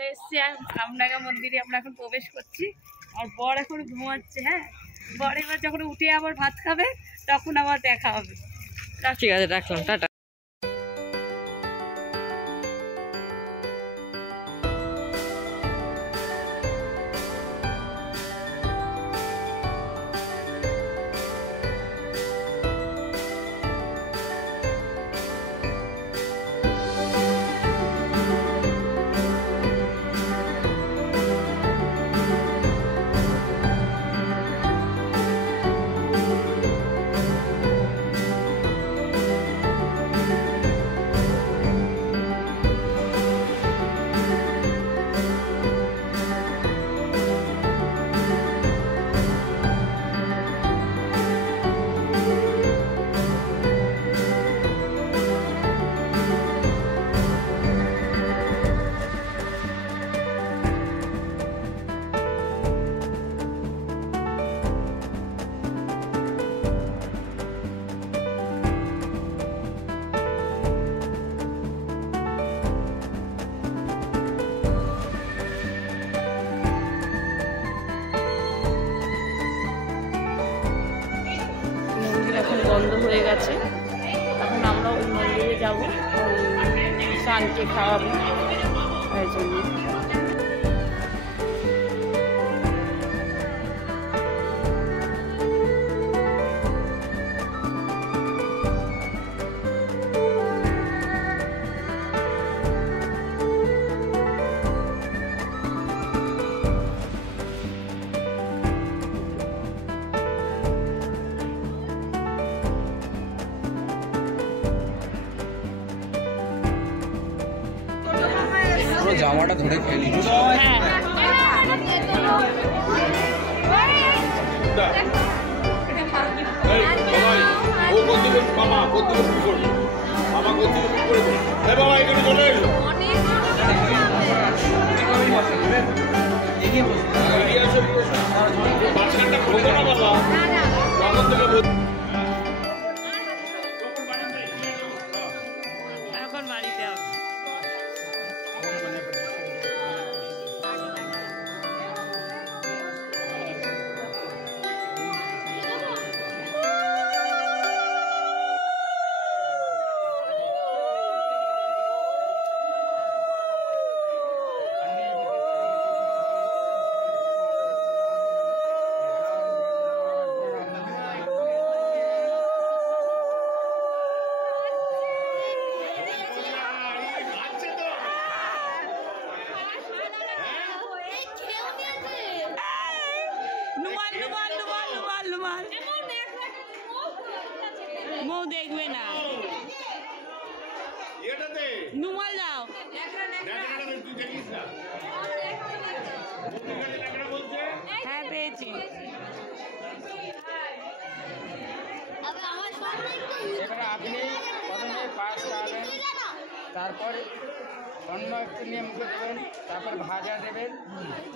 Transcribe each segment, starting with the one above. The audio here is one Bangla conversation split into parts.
চলে এসছি আমডাঙ্গা মন্দিরে। আমরা এখন প্রবেশ করছি আর বর এখন ঘুমাচ্ছে। হ্যাঁ, বর এবার যখন উঠে আবার ভাত খাবে তখন আবার দেখা হবে। ঠিক আছে, রাখলাম, টাটা। এখন বন্ধ হয়ে গেছে। এখন আমরা ওই মন্দিরে যাবো, শানকে খাওয়াবো তাই জন্য। জামাটা ধরে খেয়ে নিচ্ছি। এখন বাড়িতে হবে। মৌ দেখবে না, নুমাল দাও। হ্যাঁ, পেয়েছি। এবারে আপনি প্রথমে পাশ খাওয়াবেন, তারপর অন্য একটু নিয়ে মুখে দেবেন, তারপর ভাজা দেবেন,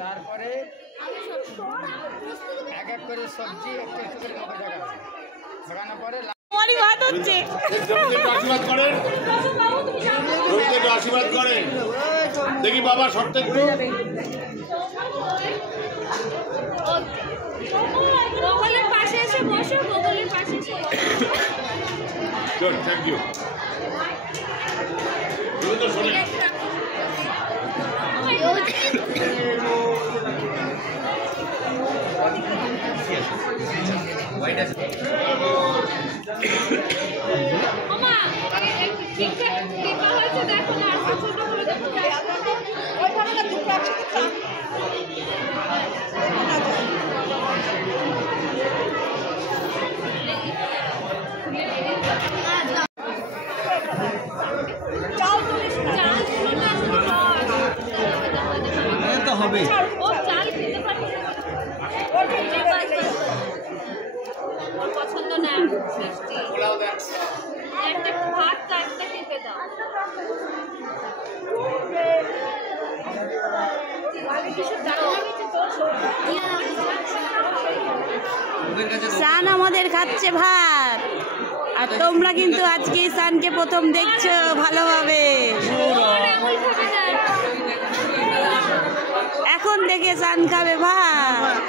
তারপরে এক এক করে সবজি একটু একটু করে মুখে দেখাবেন। দেখানোর পরে ভাত হচ্ছে। আশীর্বাদ করেন, আশীর্বাদ করেন। দেখি বাবা সবটা একটু গোগলের পাশে এসে বসো, গোগলের পাশে এসে গুড, থ্যাংক ইউ। তো শোনেন ঠিকঠাক টিপা হয়েছে, দেখো না, আর ছোট করে দেখো। ওইভাবে না, দুটো একসাথে খা। চাল তুলিস না, চাল তো হবে। ও চাল খেতে পারবে না, ওর পছন্দ না মিষ্টি। একটা ভাত তো একটা খেতে দাও। শান আমাদের খাচ্ছে ভাত, আর তোমরা কিন্তু আজকে শানকে প্রথম দেখছো ভালোভাবে। মন দেখে স্নান খাবে ভাই।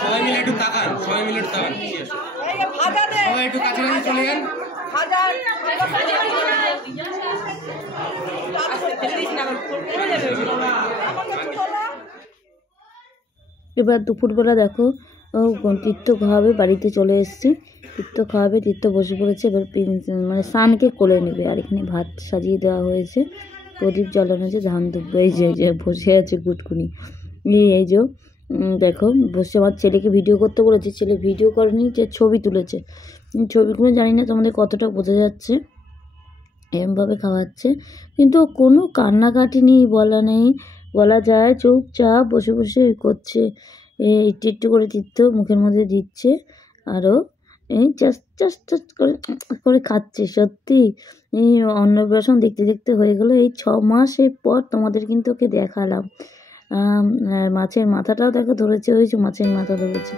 সবাই মিলে একটু তাকান, সবাই মিলে একটু তাকান, সবাই একটু কাছাকাছি চলে যান। এবার দুপুরবেলা দেখো তীর্থ খাওয়াবে, বাড়িতে চলে এসেছি। তীর্থ খাওয়াবে, তীর্থ বসে পড়েছে। এবার মানে স্নানকে কোলে নেবে। আর এখানে ভাত সাজিয়ে দেওয়া হয়েছে, প্রদীপ জ্বালানো হয়েছে, ধান দুব্বা এই যে বসে আছে গুটকুনি। এই যে দেখো বসে আমার ছেলেকে ভিডিও করতে বলেছে, ছেলে ভিডিও করেনি, যে ছবি তুলেছে। ছবিগুলো জানি না তোমাদের কতটা বোঝা যাচ্ছে। এরমভাবে খাওয়াচ্ছে, কিন্তু কোনো কান্নাকাটি নেই, বলা নেই, বলা যায় চুপচাপ বসে বসে করছে। একটু একটু করে তীর্থ মুখের মধ্যে দিচ্ছে, আরও এই জাস্ট জাস্ট জাস্ট করে খাচ্ছে। সত্যি এই অন্নপ্রাশন দেখতে দেখতে হয়ে গেলো। এই 6 মাসের পর তোমাদের কিন্তু ওকে দেখালাম। মাছের মাথাটাও দেখো ধরেছে, ওই যে মাছের মাথা ধরেছে।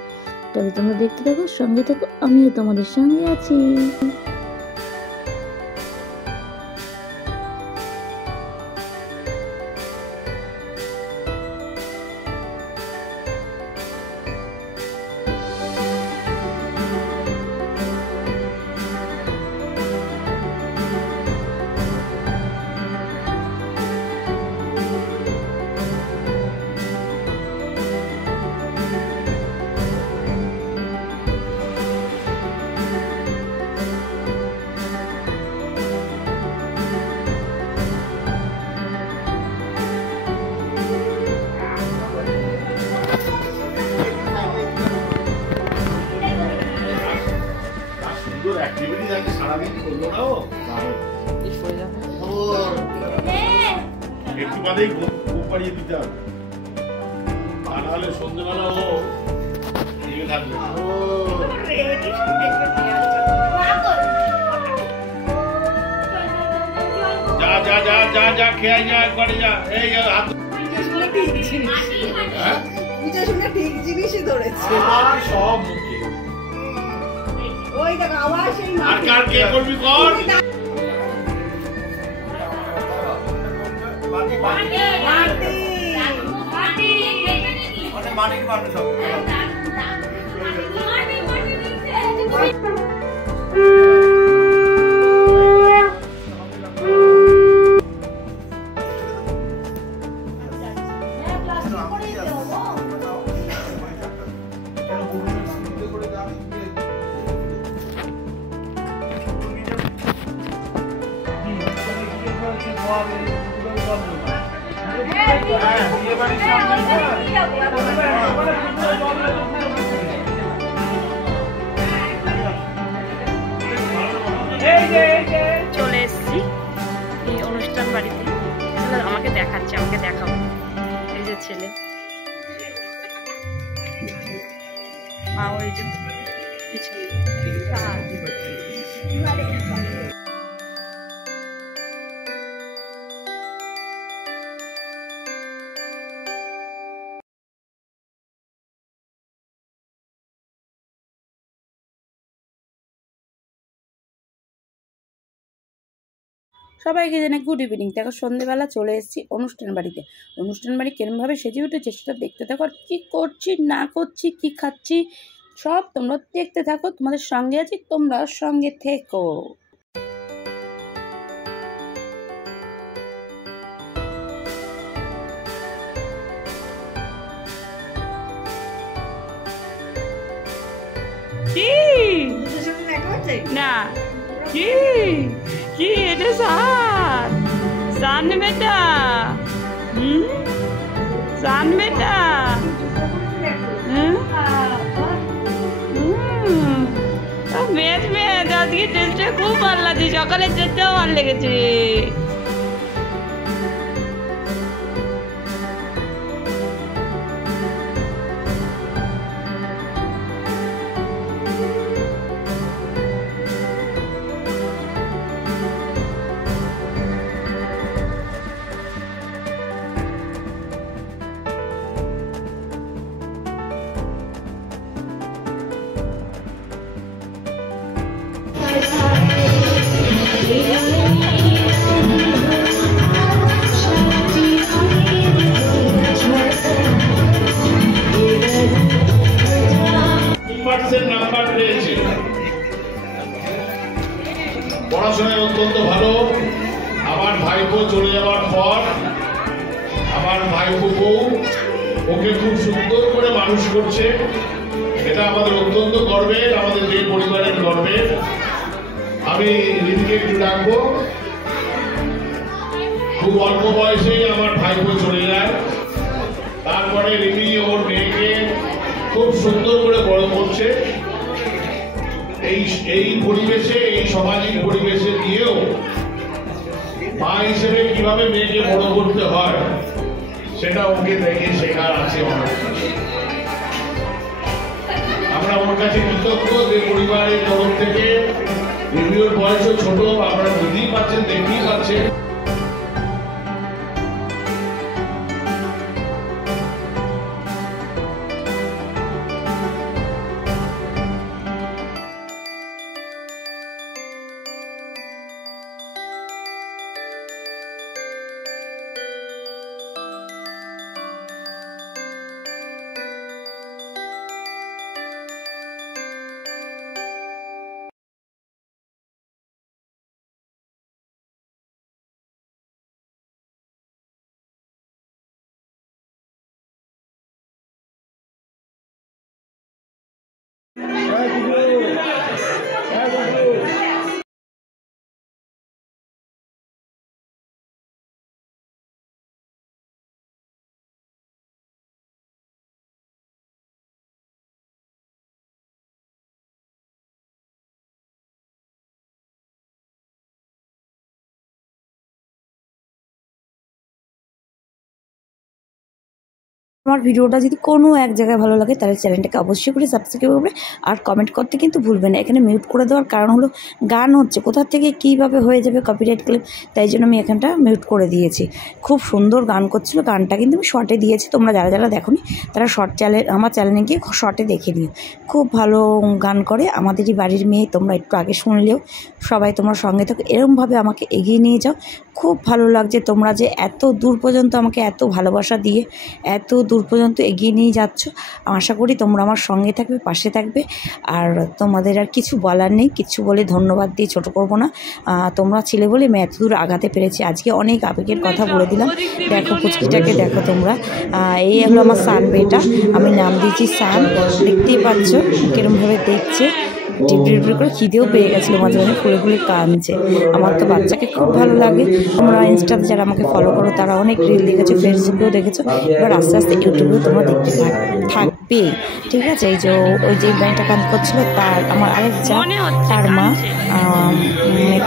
তাহলে তোমরা দেখতে থাকো, সঙ্গে থাকো, আমিও তোমাদের সঙ্গে আছি। একটু বাদেই খুব পাড়িয়ে দিতে হবে, তা নাহলে সন্ধ্যেবেলা ও নিয়ে থাকবে। যা যা যা যা যা খেয়ে যা, একবারে যা। এই হাত ঠিক জিনিসই ধরেছে সব মুখে। ওই দেখ আওয়াজ সেই আর কার কে করবি কর। মাটির মানুষ সব চলে এসেছি এই অনুষ্ঠান বাড়িতে। আমাকে দেখাচ্ছে, আমাকে দেখাবো। এই যে ছেলে, মা ওই যে পিছনে। সবাইকে জানাই গুড ইভিনিং। দেখো সন্ধ্যেবেলা চলে এসেছি অনুষ্ঠান বাড়িতে। অনুষ্ঠান বাড়ি কেরমভাবে সেজে উঠেছে সেটা দেখতে থাকো। আর কী করছি না করছি, কী খাচ্ছি, সব তোমরা দেখতে থাকো। তোমাদের সঙ্গে আছি, তোমরা সঙ্গে থেকো। না কি কি এটা সান সান বেটা, সান বেটা, বেশ বেশ আজকে টেস্টটা খুব ভালো লাগছে, সকালের টেস্টটাও ভালো লেগেছে। নাম্বার পেয়েছে, পড়াশোনায় অত্যন্ত ভালো। আমার ভাইপো চলে যাওয়ার পর আমার ভাইপো বউ ওকে খুব সুন্দর করে মানুষ করছে। এটা আমাদের অত্যন্ত গর্বের, আমাদের যে পরিবারের গর্বের। আমি রিমিকে একটু ডাকবো। খুব অল্প বয়সেই আমার ভাইপো চলে যায়, তারপরে রিমি ওর মেয়েকে খুব সুন্দর করে বড় করছে। এই পরিবেশে, এই সামাজিক পরিবেশে দিয়েও মা হিসেবে কিভাবে মেয়েকে বড় করতে হয় সেটা ওকে দেখে শেখার আছে অনেক। আমরা ওর কাছে কৃতজ্ঞ যে পরিবারের তরফ থেকে। রিমির বয়সও ছোট, আপনারা বুঝতেই পারছেন, দেখতেই পাচ্ছেন। আমার ভিডিওটা যদি কোনো এক জায়গায় ভালো লাগে তাহলে চ্যানেলটাকে অবশ্যই করে সাবস্ক্রাইব করবে আর কমেন্ট করতে কিন্তু ভুলবে না। এখানে মিউট করে দেওয়ার কারণ হলো গান হচ্ছে, কোথা থেকে কীভাবে হয়ে যাবে কপিরাইট ক্লিপ, তাই জন্য আমি এখানটা মিউট করে দিয়েছি। খুব সুন্দর গান করছিল, গানটা কিন্তু আমি শর্টে দিয়েছি। তোমরা যারা যারা দেখোনি তারা শর্ট চ্যানেল, আমার চ্যানেলে গিয়ে শর্টে দেখে নিও। খুব ভালো গান করে আমাদেরই বাড়ির মেয়ে, তোমরা একটু আগে শুনলেও। সবাই তোমার সঙ্গে থাকো, এরকমভাবে আমাকে এগিয়ে নিয়ে যাও। খুব ভালো লাগছে তোমরা যে এত দূর পর্যন্ত আমাকে এত ভালোবাসা দিয়ে এত দূর পর্যন্ত এগিয়ে নিয়ে যাচ্ছ। আশা করি তোমরা আমার সঙ্গে থাকবে, পাশে থাকবে। আর তোমাদের আর কিছু বলার নেই, কিছু বলে ধন্যবাদ দিয়ে ছোটো করবো না। তোমরা ছিলে বলে আমি এত দূর আগাতে পেরেছি। আজকে অনেক আবেগের কথা বলে দিলাম। দেখো পুচকিটাকে দেখো তোমরা, এই হলো আমার সান বেটা, আমি নাম দিয়েছি সান। দেখতেই পাচ্ছ কিরমভাবে দেখছে, ডিপি করে খিদেও পেয়ে গেছিলো, মাঝে মাঝে ফুলে ফুলে কাঁদছে। আমার তো বাচ্চাকে খুব ভালো লাগে। তোমরা ইনস্টাতে যারা আমাকে ফলো করো তারা অনেক রিল দেখেছো, ফেসবুকেও দেখেছো, এবার আস্তে আস্তে ইউটিউবেও তোমরা দেখতে থাকবে, ঠিক আছে। এই যে ওই যে মেয়েটা কাজ করছিল তার আমার আরেক যা, তার মা।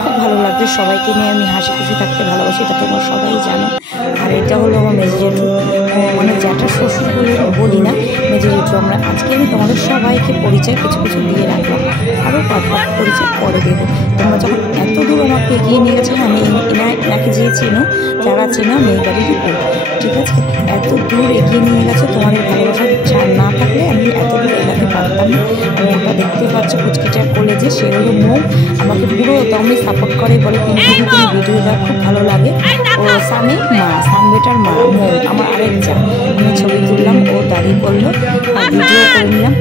খুব ভালো লাগছে, সবাইকে নিয়ে আমি হাসি খুশি থাকতে ভালোবাসি, এটা তোমরা সবাই জানো। আর এটা হলো আমার মেজো জেঠু, মানে জ্যাঠা শ্বশুর বলি না, মেজো জেঠু। আমরা আজকে আমি তোমাদের সবাইকে পরিচয় কিছু কিছু দিয়ে রাখলাম, আরও পাট পরিচয় পরে দেবো। তোমরা যখন এত দূর আমাকে এগিয়ে নিয়ে গেছো, আমি এনাকে যে চিনো, যারা চেনো মেয়ে বাড়ির উপর, ঠিক আছে, এত দূর এগিয়ে নিয়ে গেছো। তোমাদের ভালোবাসা ছাড় না থাকলে আমি এত দূর এগাতে পারতাম না। ওটা দেখতে পাচ্ছ পুচকিটা কলেজে, সে হলো মৌ, আমাকে পুরো দমে সাপোর্ট করে, বলে তুমি ভিডিওটা খুব ভালো লাগে। ও সানের মা, সানবেটার মা মৌ, আমার আরেক যা। আমি ছবি তুললাম, ও দাঁড়িয়ে করলো আর ভিডিও করে নিলাম।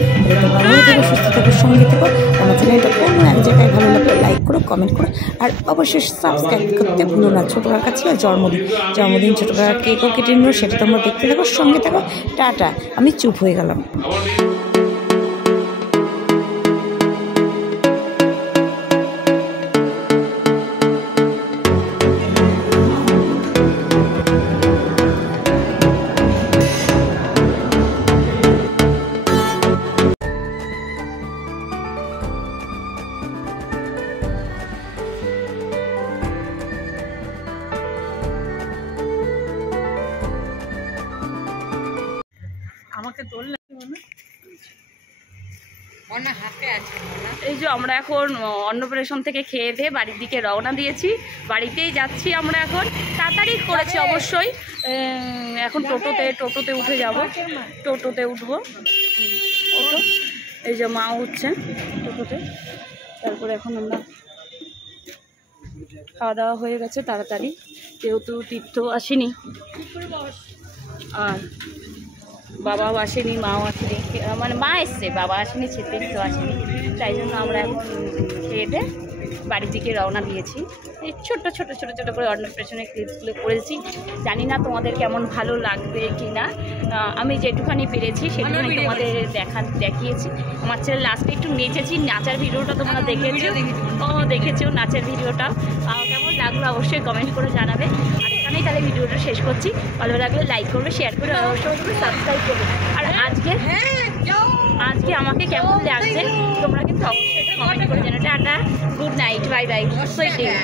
তোমরা ভালো থেকো, সুস্থ থেকো, সঙ্গে থেকো। আমার চ্যানেলটা কোনো এক জায়গায় ভালো লাগলে লাইক করো, কমেন্ট করো, আর অবশ্যই সাবস্ক্রাইব করতে ভুলো না। ছোটো কাকা ছিল জন্মদিন ছোটো কাকা কেকও কেটে নিল, সেটা তোমরা দেখতে থাকো, সঙ্গে থাকো। টাটা, আমি চুপ হয়ে গেলাম। এই যে আমরা এখন অন্নপ্রাশন থেকে খেয়ে দিয়ে বাড়ির দিকে রওনা দিয়েছি, বাড়িতেই যাচ্ছি আমরা এখন। তাড়াতাড়ি করেছি অবশ্যই, এখন টোটোতে উঠে যাব, টোটোতে উঠবো। এই যে মা উঠছে টোটোতে, তারপরে এখন আমরা খাওয়া দাওয়া হয়ে গেছে তাড়াতাড়ি, যেহেতু তীর্থ আসেনি আর বাবাও আসেনি, মাও আসেনি, মানে মা এসছে, বাবা আসেনি, তীর্থ আসেনি, তাই জন্য আমরা এখন খেয়ে দিয়ে বাড়ির দিকে রওনা দিয়েছি। এই ছোট্ট ছোট ছোট ছোট করে অন্নপ্রাশনের ক্লিপসগুলো করেছি, জানি না তোমাদের কেমন ভালো লাগবে কি না। আমি যেটুখানি পেরেছি সেটুখানি তোমাদের দেখিয়েছি। আমার ছেলে লাস্টে একটু নেচেছি, নাচার ভিডিওটা তোমরা দেখেছো নাচের ভিডিওটা, কেমন লাগলো অবশ্যই কমেন্ট করে জানাবে। আর এখানেই তাহলে ভিডিওটা শেষ করছি। ভালো লাগলে লাইক করবে, শেয়ার করবে, অবশ্যই সাবস্ক্রাইব করবে। আর আজকে আমাকে কেমন লাগছে তোমরা কিন্তু অবশ্যই এটা কমেন্ট করে জানাবে। Tata, good night, bye bye, sweet dream.